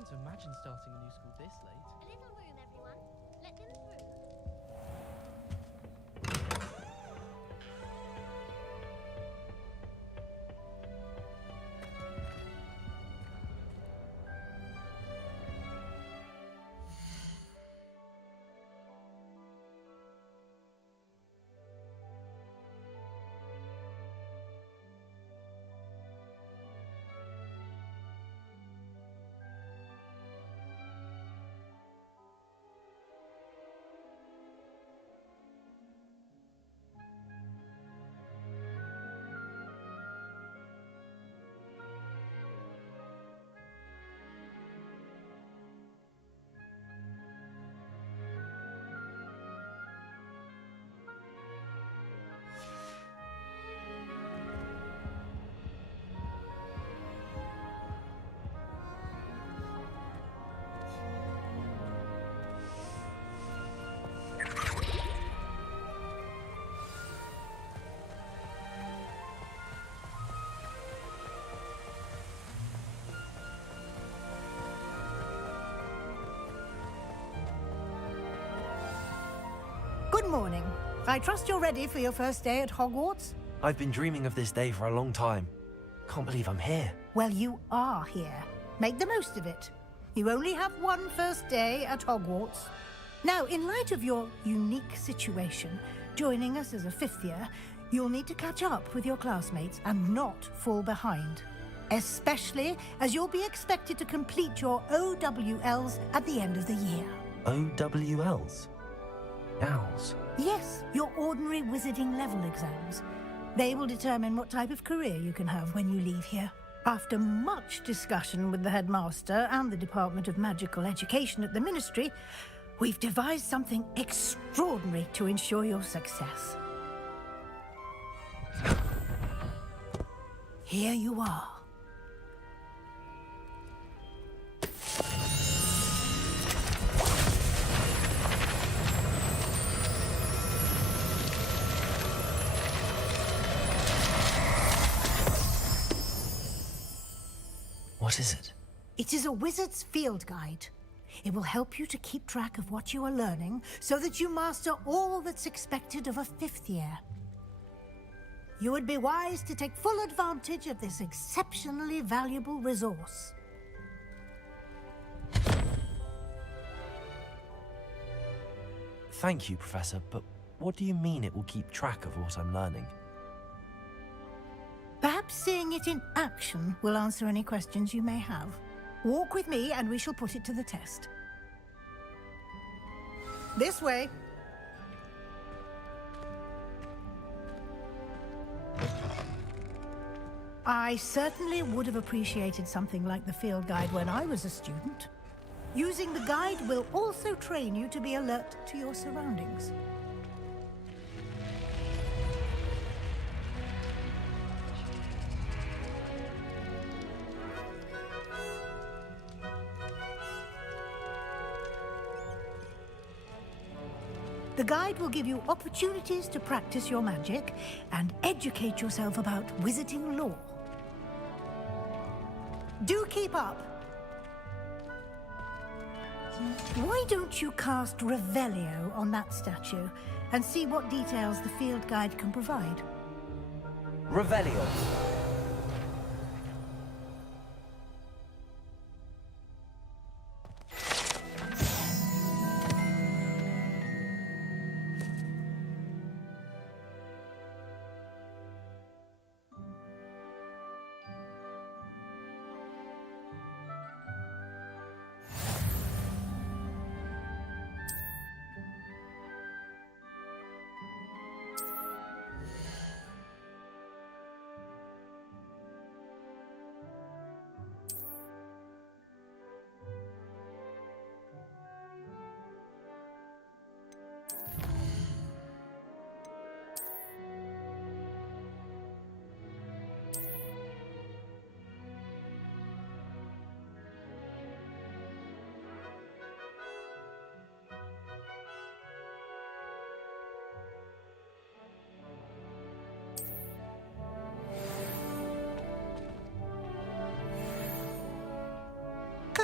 can't imagine starting a new school this late. A little room, everyone. Let them through. Good morning. I trust you're ready for your first day at Hogwarts? I've been dreaming of this day for a long time. Can't believe I'm here. Well, you are here. Make the most of it. You only have one first day at Hogwarts. Now, in light of your unique situation, joining us as a fifth year, you'll need to catch up with your classmates and not fall behind. Especially as you'll be expected to complete your OWLs at the end of the year. OWLs? Owls? Yes, your ordinary wizarding level exams. They will determine what type of career you can have when you leave here. After much discussion with the headmaster and the Department of Magical Education at the Ministry, we've devised something extraordinary to ensure your success. Here you are. What is it? It is a wizard's field guide. It will help you to keep track of what you are learning so that you master all that's expected of a fifth year. You would be wise to take full advantage of this exceptionally valuable resource. Thank you, Professor, but what do you mean it will keep track of what I'm learning? Perhaps seeing it in action will answer any questions you may have. Walk with me and we shall put it to the test. This way. I certainly would have appreciated something like the field guide when I was a student. Using the guide will also train you to be alert to your surroundings. The guide will give you opportunities to practice your magic and educate yourself about wizarding lore. Do keep up! Why don't you cast Revelio on that statue and see what details the field guide can provide? Revelio!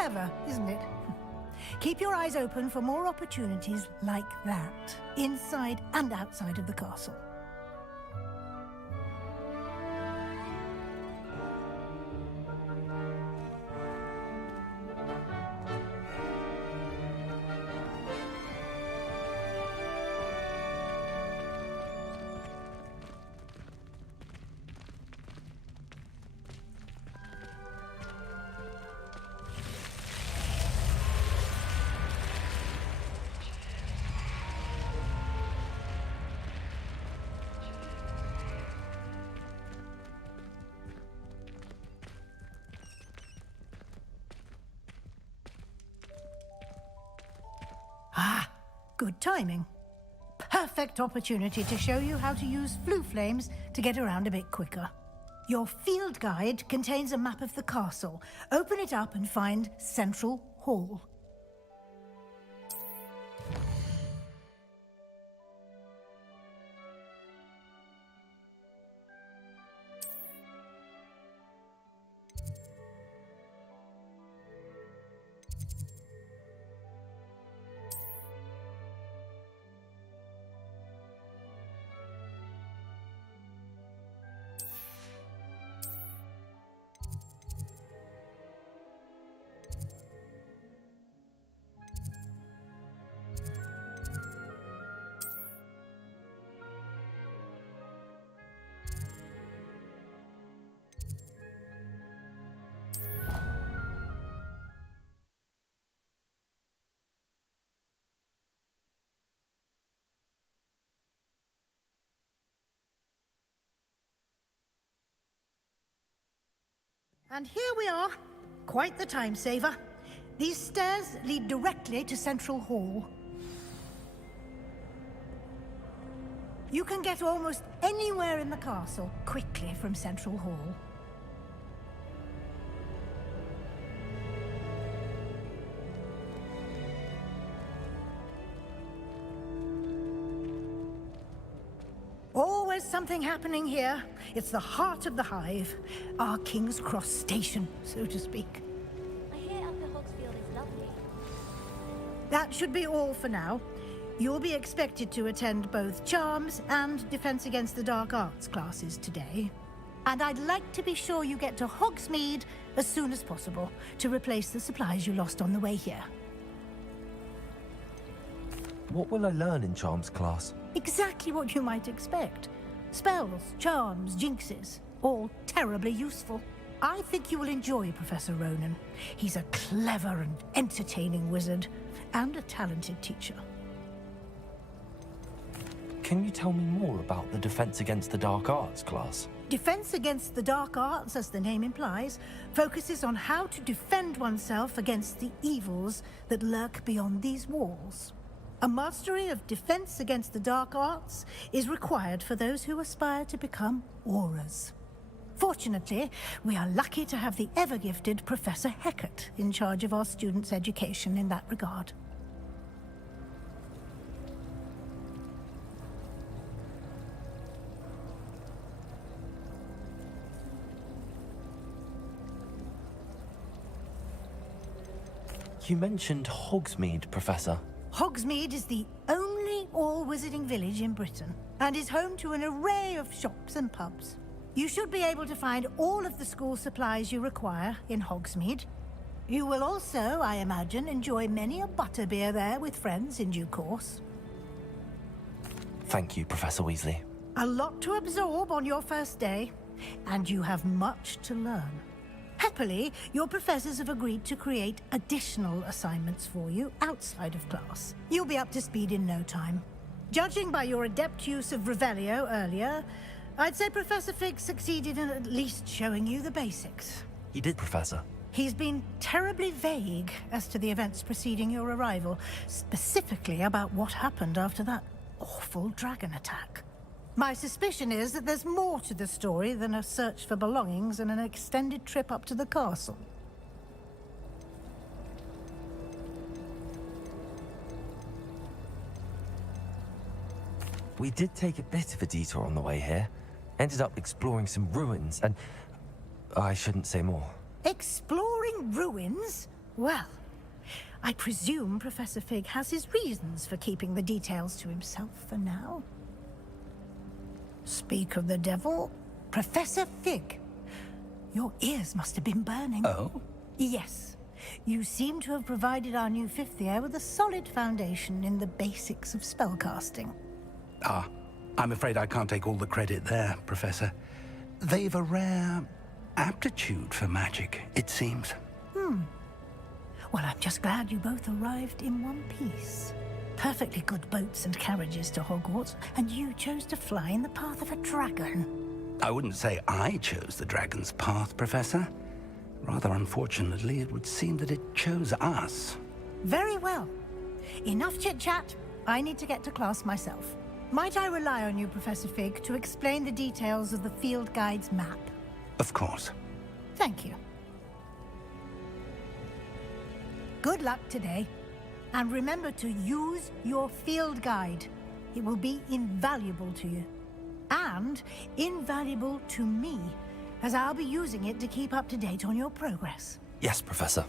Clever, isn't it? Keep your eyes open for more opportunities like that, inside and outside of the castle. Ah, good timing. Perfect opportunity to show you how to use flue flames to get around a bit quicker. Your field guide contains a map of the castle. Open it up and find Central Hall. And here we are. Quite the time saver. These stairs lead directly to Central Hall. You can get almost anywhere in the castle quickly from Central Hall. Always something happening here. It's the heart of the hive. Our King's Cross station, so to speak. I hear Upper Hogsfield is lovely. That should be all for now. You'll be expected to attend both Charms and Defense Against the Dark Arts classes today. And I'd like to be sure you get to Hogsmeade as soon as possible to replace the supplies you lost on the way here. What will I learn in Charms class? Exactly what you might expect. Spells, charms, jinxes, all terribly useful. I think you will enjoy Professor Ronan. He's a clever and entertaining wizard, and a talented teacher. Can you tell me more about the Defense Against the Dark Arts class? Defense Against the Dark Arts, as the name implies, focuses on how to defend oneself against the evils that lurk beyond these walls. A mastery of Defense Against the Dark Arts is required for those who aspire to become auras. Fortunately, we are lucky to have the ever-gifted Professor Hecat in charge of our students' education in that regard. You mentioned Hogsmeade, Professor. Hogsmeade is the only all-wizarding village in Britain, and is home to an array of shops and pubs. You should be able to find all of the school supplies you require in Hogsmeade. You will also, I imagine, enjoy many a butterbeer there with friends in due course. Thank you, Professor Weasley. A lot to absorb on your first day, and you have much to learn. Happily, your professors have agreed to create additional assignments for you outside of class. You'll be up to speed in no time. Judging by your adept use of Revelio earlier, I'd say Professor Fig succeeded in at least showing you the basics. He did, Professor. He's been terribly vague as to the events preceding your arrival, specifically about what happened after that awful dragon attack. My suspicion is that there's more to the story than a search for belongings and an extended trip up to the castle. We did take a bit of a detour on the way here. Ended up exploring some ruins and... I shouldn't say more. Exploring ruins? Well, I presume Professor Fig has his reasons for keeping the details to himself for now. Speak of the devil, Professor Fig. Your ears must have been burning. Oh? Yes. You seem to have provided our new fifth year with a solid foundation in the basics of spellcasting. Ah, I'm afraid I can't take all the credit there, Professor. They've a rare aptitude for magic, it seems. Well, I'm just glad you both arrived in one piece. Perfectly good boats and carriages to Hogwarts, and you chose to fly in the path of a dragon. I wouldn't say I chose the dragon's path, Professor. Rather unfortunately, it would seem that it chose us. Very well. Enough chit-chat. I need to get to class myself. Might I rely on you, Professor Fig, to explain the details of the field guide's map? Of course. Thank you. Good luck today. And remember to use your field guide. It will be invaluable to you. And invaluable to me, as I'll be using it to keep up to date on your progress. Yes, Professor.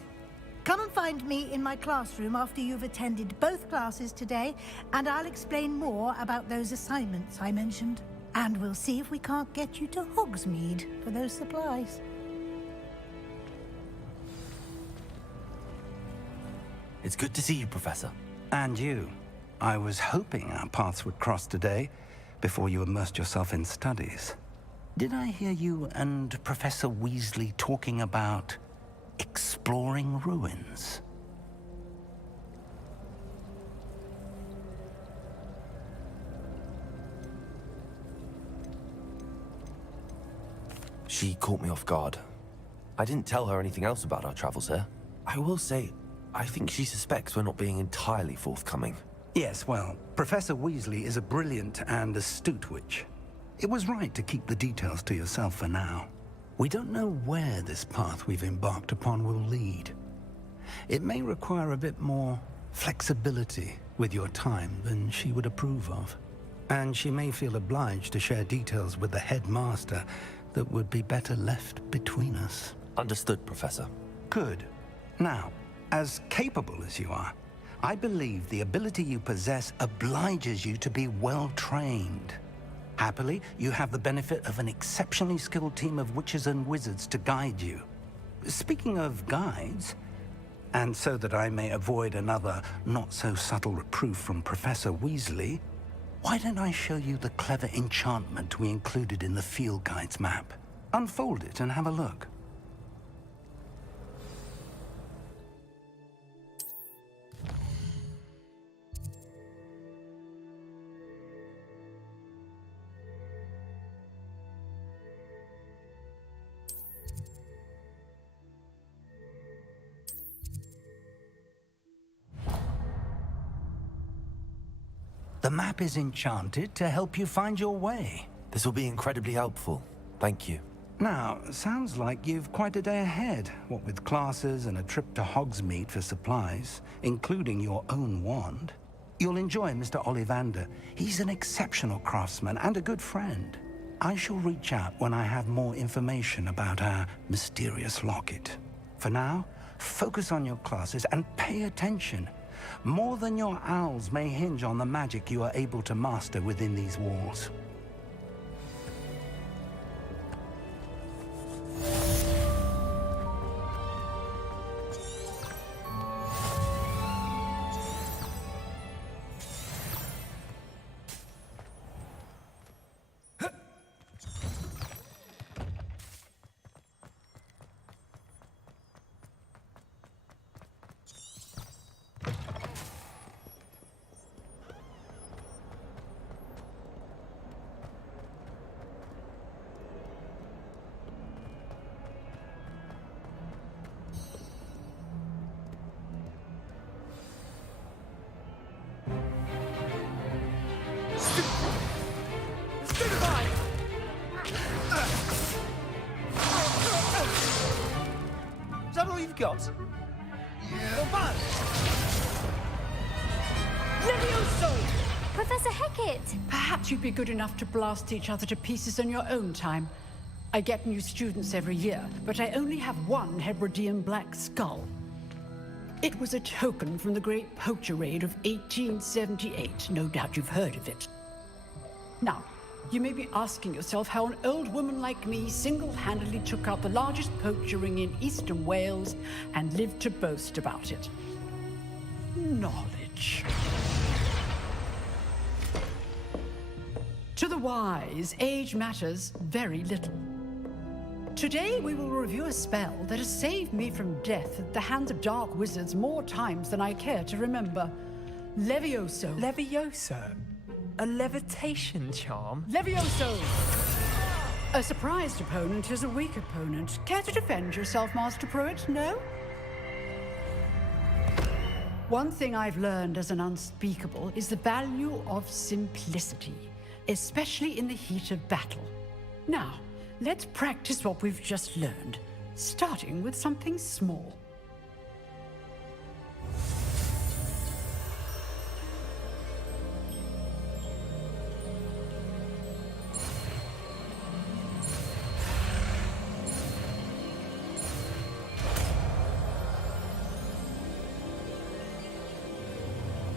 Come and find me in my classroom after you've attended both classes today, and I'll explain more about those assignments I mentioned. And we'll see if we can't get you to Hogsmeade for those supplies. It's good to see you, Professor. And you. I was hoping our paths would cross today, before you immersed yourself in studies. Did I hear you and Professor Weasley talking about exploring ruins? She caught me off guard. I didn't tell her anything else about our travels here. I will say, I think she suspects we're not being entirely forthcoming. Yes, well, Professor Weasley is a brilliant and astute witch. It was right to keep the details to yourself for now. We don't know where this path we've embarked upon will lead. It may require a bit more flexibility with your time than she would approve of. And she may feel obliged to share details with the headmaster that would be better left between us. Understood, Professor. Good. Now, as capable as you are, I believe the ability you possess obliges you to be well trained. Happily, you have the benefit of an exceptionally skilled team of witches and wizards to guide you. Speaking of guides, and so that I may avoid another not-so-subtle reproof from Professor Weasley, why don't I show you the clever enchantment we included in the field guide's map? Unfold it and have a look. The map is enchanted to help you find your way. This will be incredibly helpful. Thank you. Now, sounds like you've quite a day ahead, what with classes and a trip to Hogsmeade for supplies, including your own wand. You'll enjoy Mr. Ollivander. He's an exceptional craftsman and a good friend. I shall reach out when I have more information about our mysterious locket. For now, focus on your classes and pay attention. More than your owls may hinge on the magic you are able to master within these walls. Is that all you've got? Yeah. Levioso! Professor Hecat! Perhaps you'd be good enough to blast each other to pieces on your own time. I get new students every year, but I only have one Hebridean black skull. It was a token from the Great Poacher Raid of 1878. No doubt you've heard of it. Now, you may be asking yourself how an old woman like me single-handedly took out the largest poacher ring in eastern Wales and lived to boast about it. Knowledge. To the wise, age matters very little. Today, we will review a spell that has saved me from death at the hands of dark wizards more times than I care to remember. Levioso. Levioso? A levitation charm? Levioso! A surprised opponent is a weak opponent. Care to defend yourself, Master Pruitt? No? One thing I've learned as an unspeakable is the value of simplicity, especially in the heat of battle. Now, let's practice what we've just learned, starting with something small.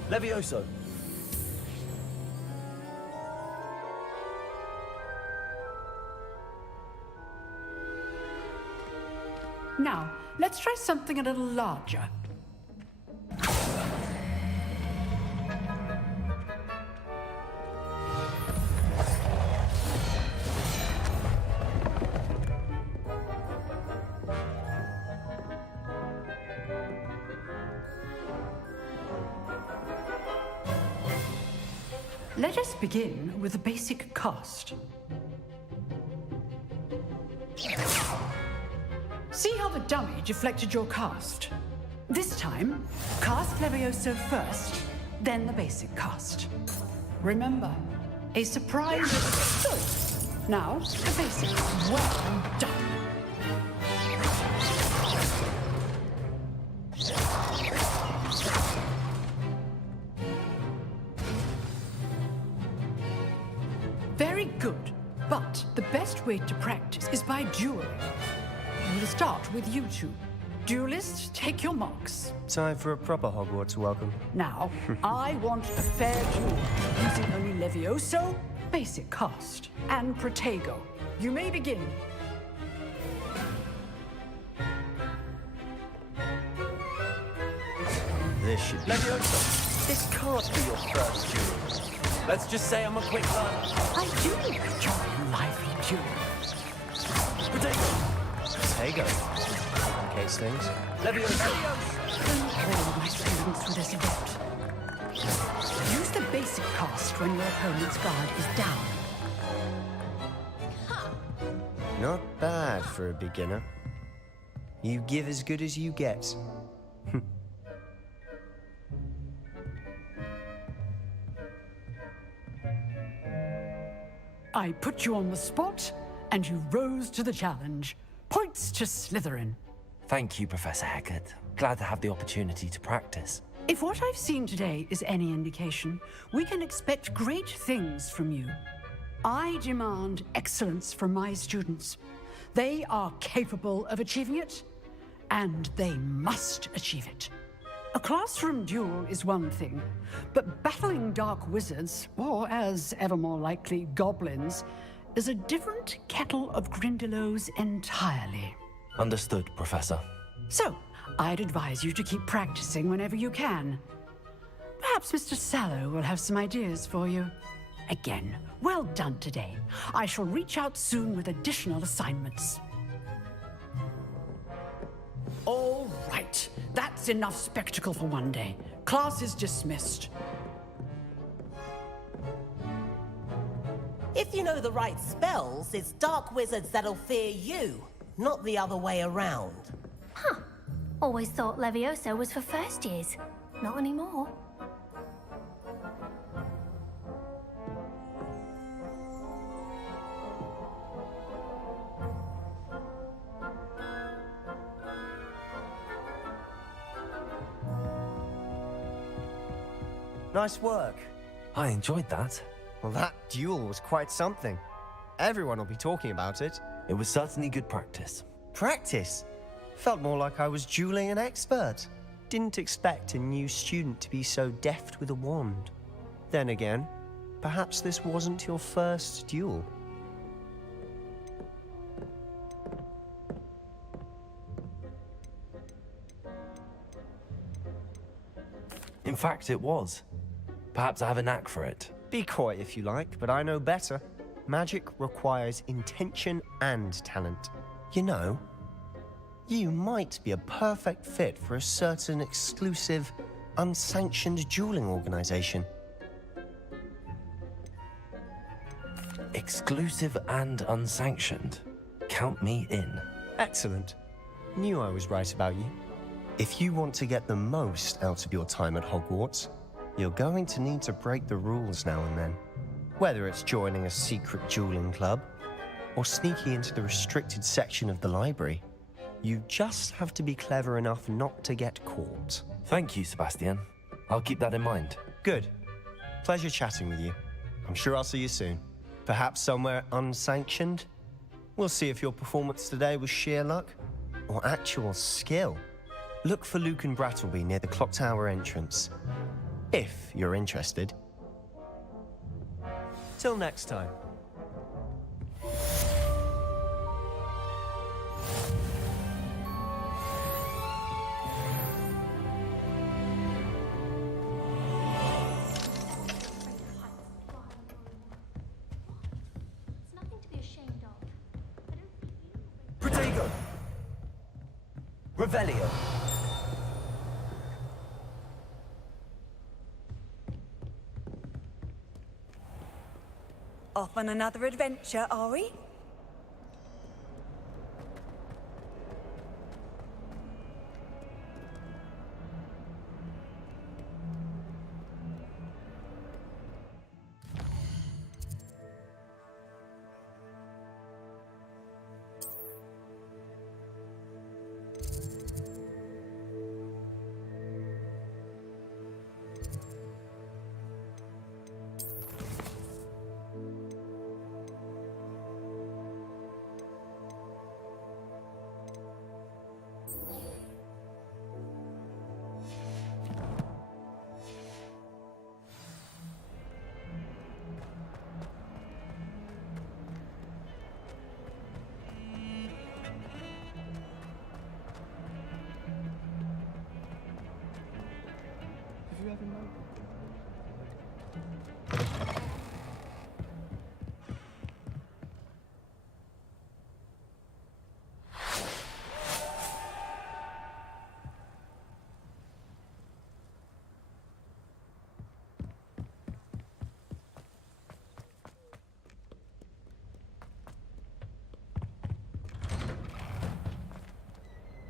Levioso! Now, let's try something a little larger. Let us begin with a basic cast. See how the dummy deflected your cast? This time, cast Levioso first, then the basic cast. Remember, a surprise is good. Now, the basic. Well done. Very good, but the best way to practice is by dueling. We'll start with you two. Duelists, take your marks. Time for a proper Hogwarts welcome. Now, I want a fair duel, using only Levioso, basic cast, and Protego. You may begin. This should be... Levioso! This can't be your first duel. Let's just say I'm a quick learner. I do enjoy lively duels. Protego. Complicates things. Levioso! Don't bore my students with this event. Use the basic cast when your opponent's guard is down. Not bad for a beginner. You give as good as you get. I put you on the spot, and you rose to the challenge. Points to Slytherin. Thank you, Professor Haggard. Glad to have the opportunity to practice. If what I've seen today is any indication, we can expect great things from you. I demand excellence from my students. They are capable of achieving it, and they must achieve it. A classroom duel is one thing, but battling dark wizards, or as ever more likely, goblins, is a different kettle of Grindylows entirely. Understood, Professor. So, I'd advise you to keep practicing whenever you can. Perhaps Mr. Sallow will have some ideas for you. Again, well done today. I shall reach out soon with additional assignments. All right, that's enough spectacle for one day. Class is dismissed. If you know the right spells, it's dark wizards that'll fear you, not the other way around. Huh. Always thought Levioso was for first years. Not anymore. Nice work. I enjoyed that. Well, that duel was quite something. Everyone will be talking about it. It was certainly good practice. Practice? Felt more like I was dueling an expert. didn't expect a new student to be so deft with a wand. Then again, perhaps this wasn't your first duel. In fact, it was. Perhaps I have a knack for it. Be coy if you like, but I know better. Magic requires intention and talent. You know, you might be a perfect fit for a certain exclusive, unsanctioned dueling organization. Exclusive and unsanctioned. Count me in. Excellent. Knew I was right about you. If you want to get the most out of your time at Hogwarts, you're going to need to break the rules now and then. Whether it's joining a secret dueling club, or sneaking into the restricted section of the library, you just have to be clever enough not to get caught. Thank you, Sebastian. I'll keep that in mind. Good. Pleasure chatting with you. I'm sure I'll see you soon. Perhaps somewhere unsanctioned? We'll see if your performance today was sheer luck or actual skill. Look for Luke and Brattleby near the clock tower entrance, if you're interested. Till next time. It's nothing to be ashamed of. I don't think you... Protego! Revelio! Off on another adventure, are we?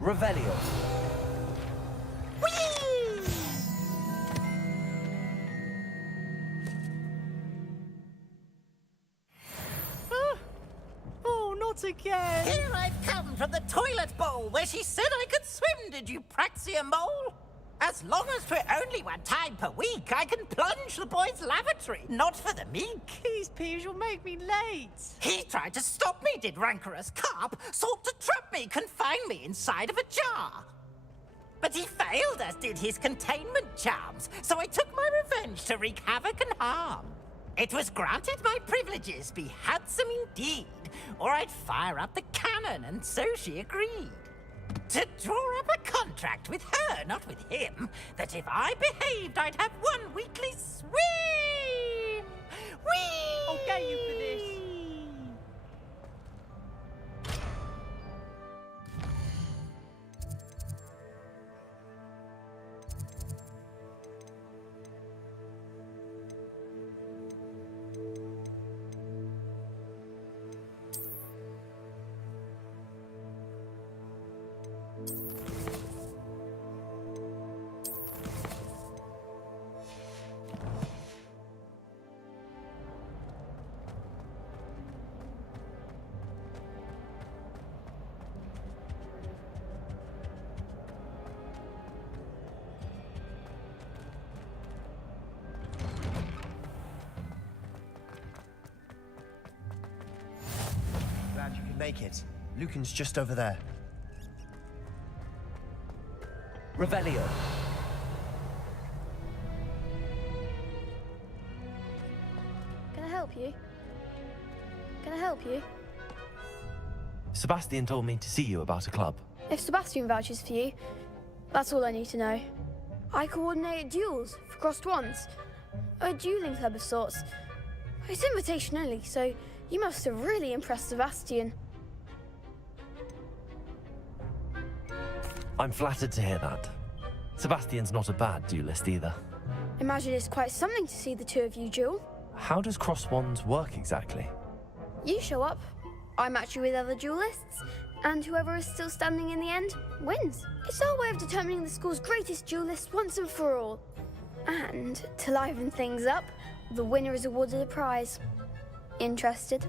Revelio! Oh, not again! Here I've come from the toilet bowl where she said I could swim, did you praxia mole? As long as for only one time per week, I can plunge the boys' lavatory, not for the meek. These peeves will make me late. He tried to stop me, did rancorous carp, sought to trap me, confine me inside of a jar. But he failed, as did his containment charms, so I took my revenge to wreak havoc and harm. It was granted my privileges be handsome indeed, or I'd fire up the cannon, and so she agreed. To draw up a contract with her, not with him, that if I behaved, I'd have one weekly swim! Whee! I'll get you for this. Glad you could make it. Lucan's just over there. Revelio! help you? Can I help you? Sebastian told me to see you about a club. If Sebastian vouches for you, that's all I need to know. I coordinate duels for crossed wands. A dueling club of sorts. It's invitation only, so you must have really impressed Sebastian. I'm flattered to hear that. Sebastian's not a bad duelist either. Imagine it's quite something to see the two of you duel. How does cross wands work exactly? You show up, I match you with other duelists, and whoever is still standing in the end wins. It's our way of determining the school's greatest duelist once and for all. And to liven things up, the winner is awarded a prize. Interested?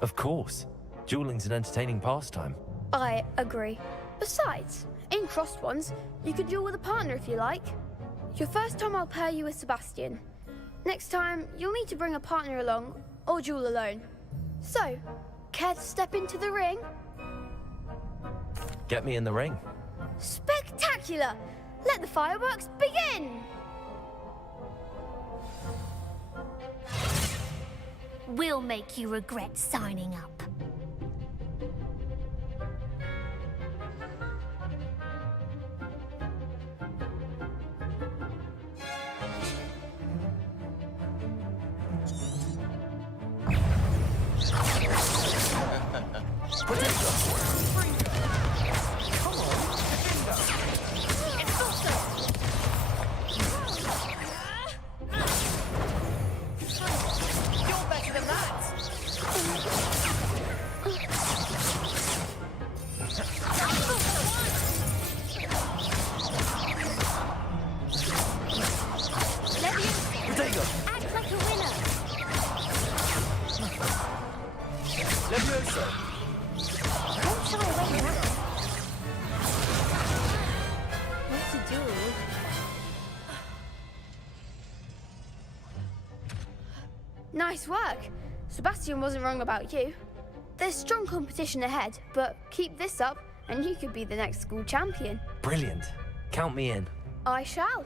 Of course. Dueling's an entertaining pastime. I agree. Besides, in crossed ones, you could duel with a partner if you like. Your first time I'll pair you with Sebastian. Next time, you'll need to bring a partner along, or duel alone. So, care to step into the ring? Get me in the ring. Spectacular! Let the fireworks begin! We'll make you regret signing up. Act like a winner. Don't shy away now. What to do? Nice work. Sebastian wasn't wrong about you. There's strong competition ahead, but keep this up and you could be the next school champion. Brilliant. Count me in. I shall.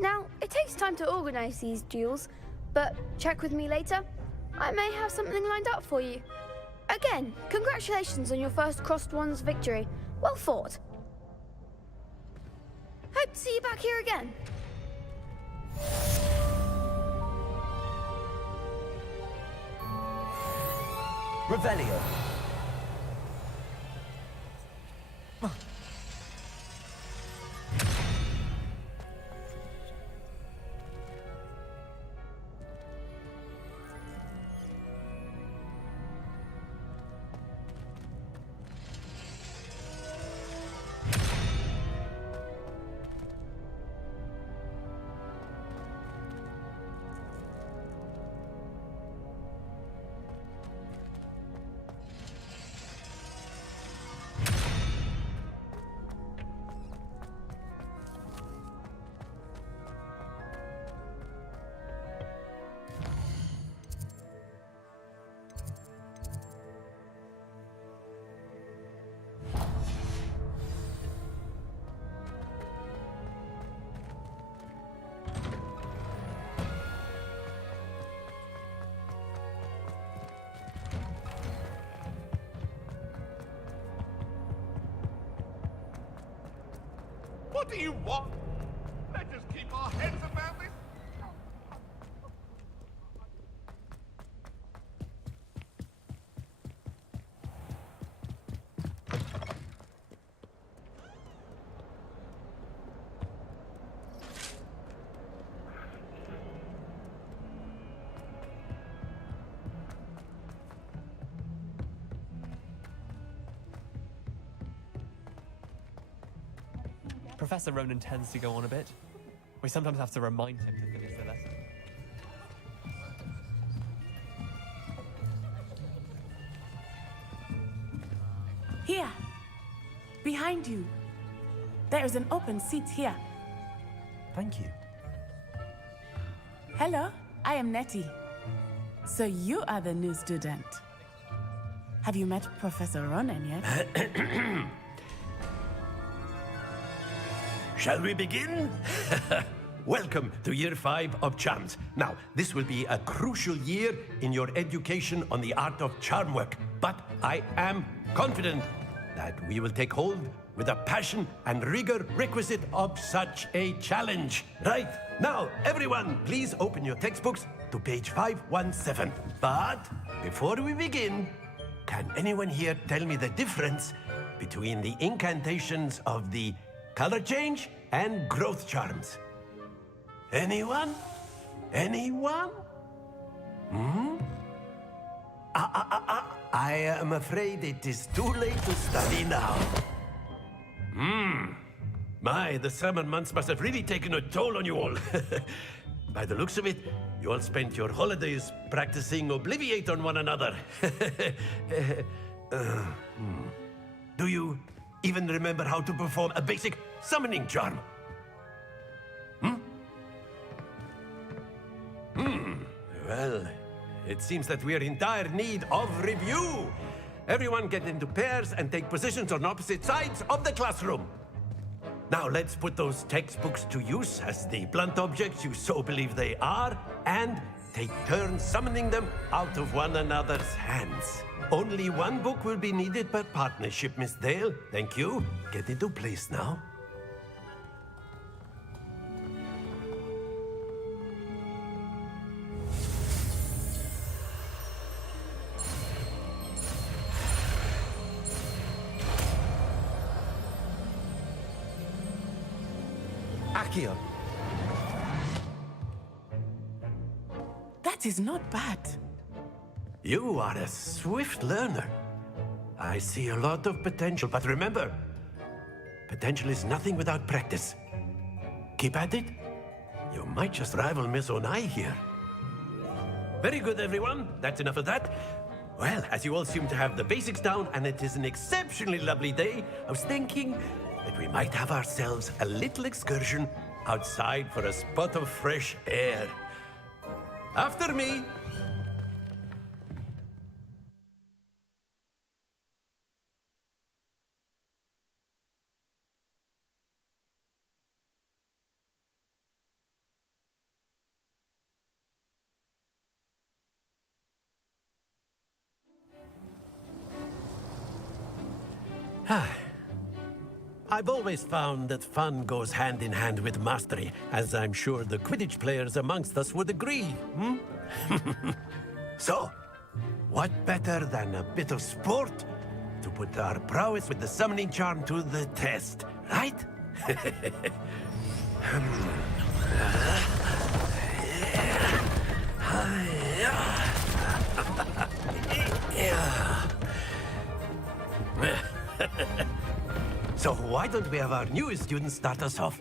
Now, it takes time to organise these duels, but check with me later. I may have something lined up for you. Again, congratulations on your first crossed wands victory. Well fought. Hope to see you back here again. Revelio. What do you want? Let's just keep our heads about this. Professor Ronan tends to go on a bit. We sometimes have to remind him to finish the lesson. Here, behind you. There is an open seat here. Thank you. Hello, I am Nettie. So you are the new student. Have you met Professor Ronan yet? Shall we begin? welcome to Year 5 of Charms. Now, this will be a crucial year in your education on the art of charm work, but I am confident that we will take hold with the passion and rigor requisite of such a challenge. Right, now, everyone, please open your textbooks to page 517. But before we begin, can anyone here tell me the difference between the incantations of the color change and growth charms? Anyone? Anyone? I am afraid it is too late to study now. My, the summer months must have really taken a toll on you all. By the looks of it, you all spent your holidays practicing Obliviate on one another. Do you even remember how to perform a basic summoning charm? Well, it seems that we are in dire need of review. Everyone get into pairs and take positions on opposite sides of the classroom. Now let's put those textbooks to use as the blunt objects you so believe they are, and take turns summoning them out of one another's hands. Only one book will be needed per partnership, Miss Dale. Thank you. Get into place now. Accio. That is not bad. You are a swift learner. I see a lot of potential, but remember, potential is nothing without practice. Keep at it. You might just rival Miss Onai here. Very good, everyone. That's enough of that. Well, as you all seem to have the basics down, and it is an exceptionally lovely day, I was thinking that we might have ourselves a little excursion outside for a spot of fresh air. After me. I've always found that fun goes hand in hand with mastery, as I'm sure the Quidditch players amongst us would agree. So, what better than a bit of sport to put our prowess with the summoning charm to the test, right? So why don't we have our newest student start us off?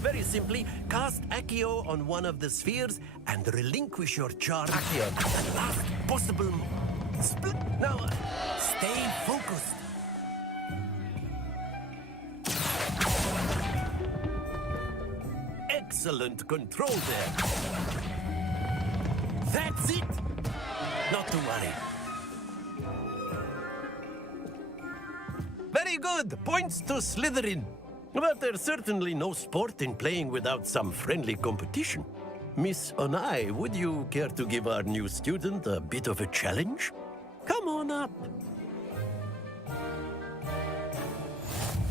Very simply, cast Accio on one of the spheres and relinquish your charm Accio at the last possible split. Now, stay focused. Excellent control there. That's it! Not to worry. Very good! Points to Slytherin. But there's certainly no sport in playing without some friendly competition. Miss Onai, would you care to give our new student a bit of a challenge? Come on up.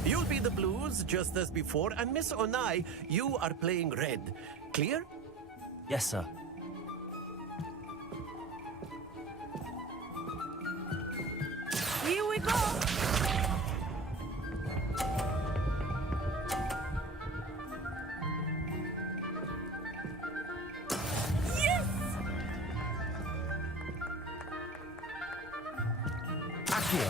You'll be the blues, just as before, and Miss Onai, you are playing red. Clear? Yes, sir. Here we go. Yes! Accio.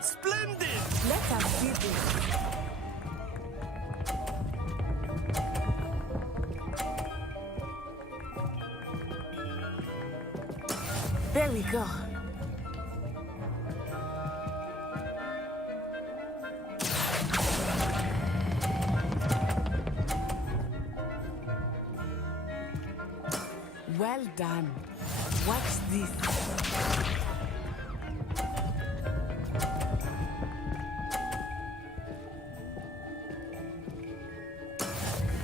Splendid! Let us do this. There we go. Well done. Watch this.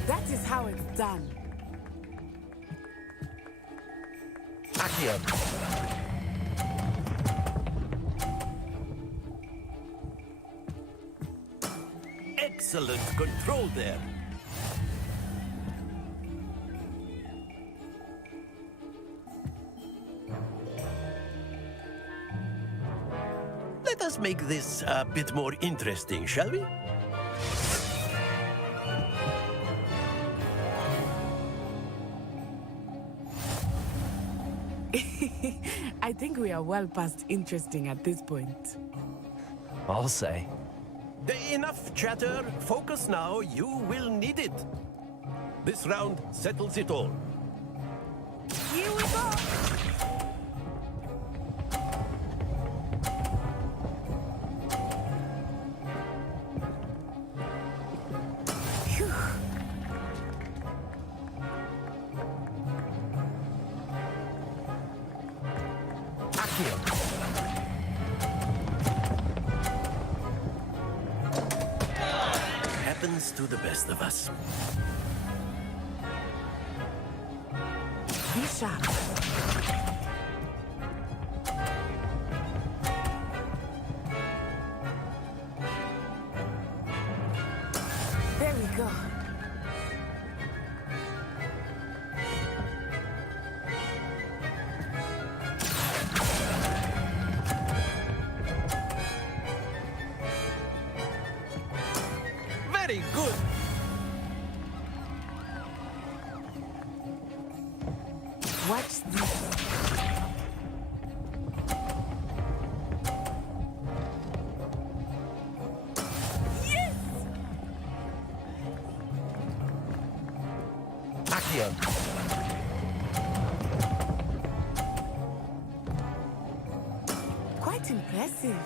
That is how it's done. Accio. Excellent control there. Let us make this a bit more interesting, shall we? I think we are well past interesting at this point. I'll say. Enough chatter. Focus now. You will need it. This round settles it all. Here we go! Phew. Accio. Happens to the best of us. Be sharp. There we go. Very good. Watch this. Yes! Accio. Quite impressive.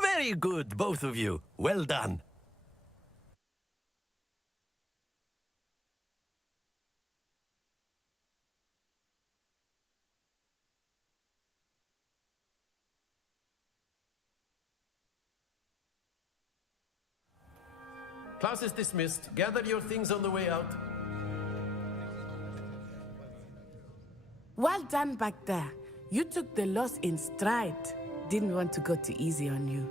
Very good, both of you. Well done. Class is dismissed. Gather your things on the way out. Well done back there. You took the loss in stride. Didn't want to go too easy on you.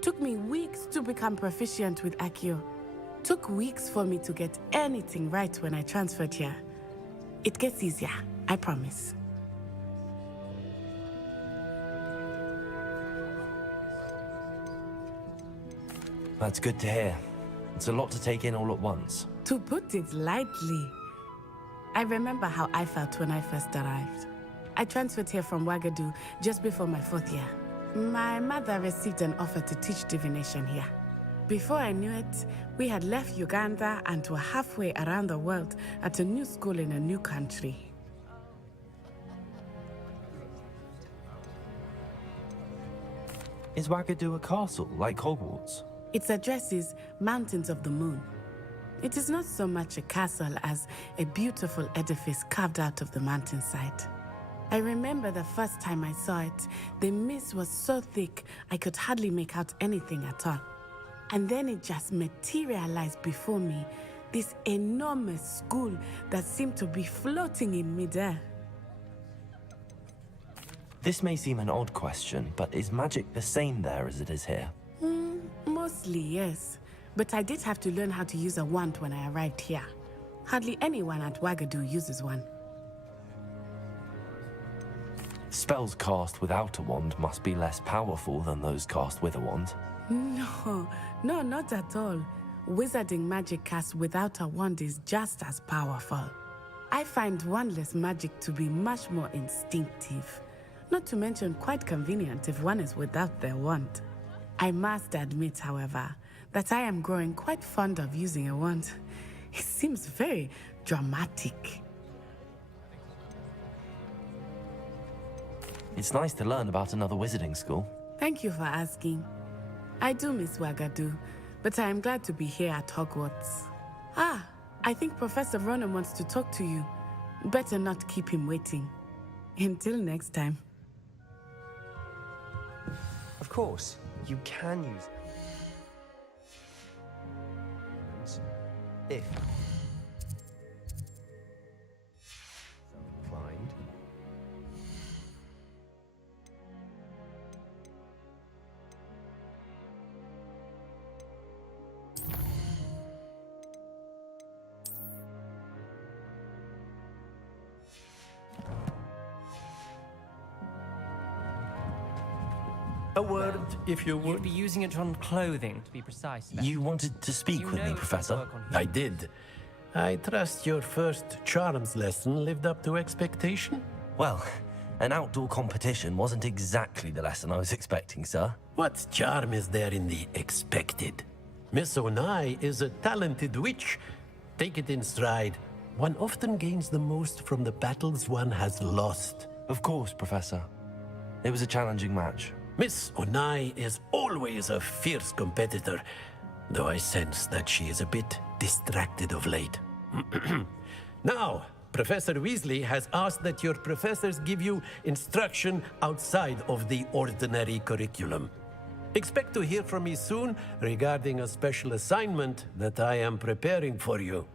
Took me weeks to become proficient with Accio. Took weeks for me to get anything right when I transferred here. It gets easier, I promise. That's good to hear. It's a lot to take in all at once. To put it lightly, I remember how I felt when I first arrived. I transferred here from Wagadu just before my 4th year. My mother received an offer to teach divination here. Before I knew it, we had left Uganda and were halfway around the world at a new school in a new country. Is Wagadu a castle, like Hogwarts? Its address is Mountains of the Moon. It is not so much a castle as a beautiful edifice carved out of the mountainside. I remember the first time I saw it, the mist was so thick I could hardly make out anything at all. And then it just materialized before me, this enormous school that seemed to be floating in midair. This may seem an odd question, but is magic the same there as it is here? Mostly, yes. But I did have to learn how to use a wand when I arrived here. Hardly anyone at Wagadu uses one. Spells cast without a wand must be less powerful than those cast with a wand. No, not at all. Wizarding magic cast without a wand is just as powerful. I find wandless magic to be much more instinctive. Not to mention quite convenient if one is without their wand. I must admit, however, that I am growing quite fond of using a wand. It seems very dramatic. It's nice to learn about another wizarding school. Thank you for asking. I do miss Wagadu, but I am glad to be here at Hogwarts. Ah, I think Professor Ronan wants to talk to you. Better not keep him waiting. Until next time. Of course, you can use if inclined. A word, if you You'd would. be using it on clothing, to be precise. You wanted to speak You with know me, it's Professor? not work on I did. I trust your first charms lesson lived up to expectation? Well, an outdoor competition wasn't exactly the lesson I was expecting, sir. What charm is there in the expected? Miss Onai is a talented witch. Take it in stride. One often gains the most from the battles one has lost. Of course, Professor. It was a challenging match. Miss Onai is always a fierce competitor, though I sense that she is a bit distracted of late. Now, Professor Weasley has asked that your professors give you instruction outside of the ordinary curriculum. Expect to hear from me soon regarding a special assignment that I am preparing for you.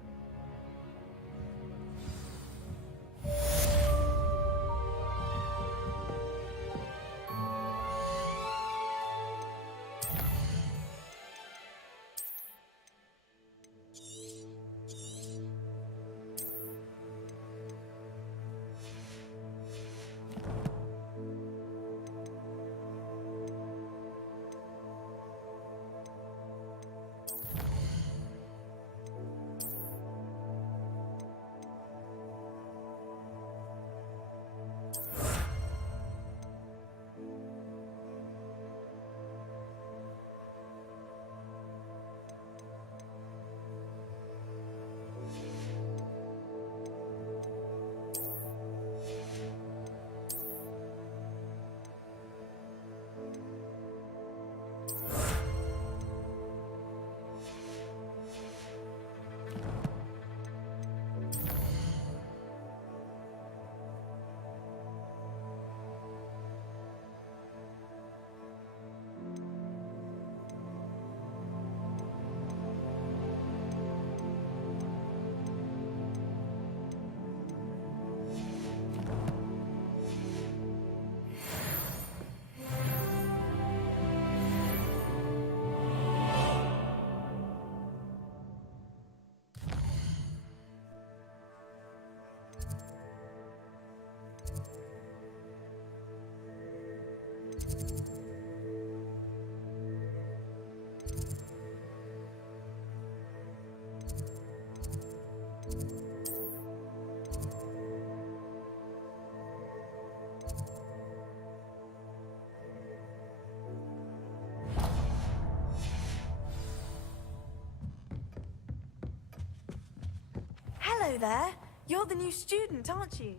Hello there. You're the new student, aren't you?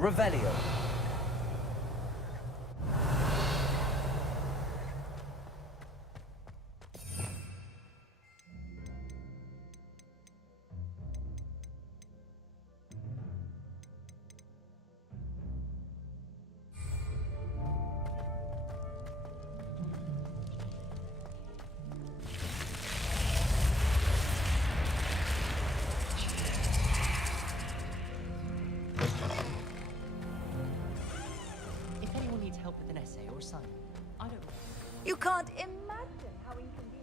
Revelio. help with an essay or assignment. I don't know. You can't imagine how inconvenient